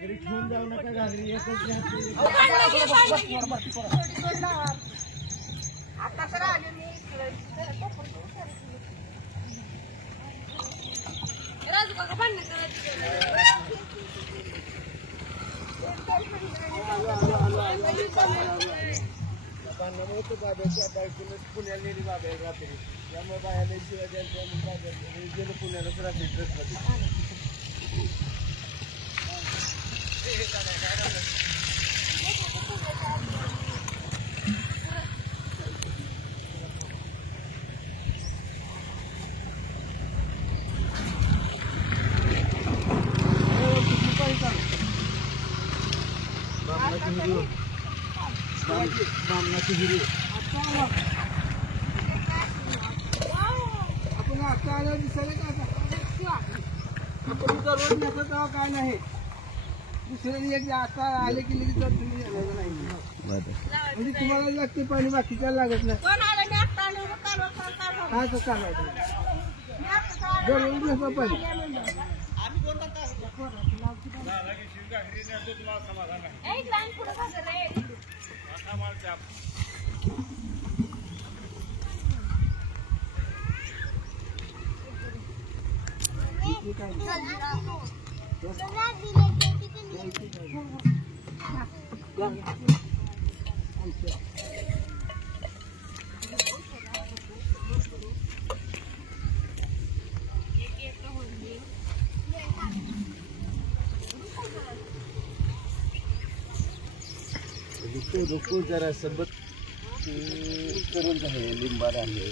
घेऊन जाऊ नका घागरी एकच आता तर आले मी राजू काका भांडण करायचं बाब्याच्या बायकोने पुण्याला नेली बाब्या रात्री त्यामुळे बायाला शिवाय गेलं पुण्यालाच रात्री ट्रकमध्ये आपण आता आल्यावर दिसायला का आपण रोज नेतो तेव्हा काय नाही दुसऱ्या एक आता आले की लगेच तुम्ही येणार नाही म्हणजे तुम्हाला लागते पाणी बाकीच्या लागत नाही काय तर कामायचं दररोज पाणी रुको जरा सबक करून आहे लिंबार आहे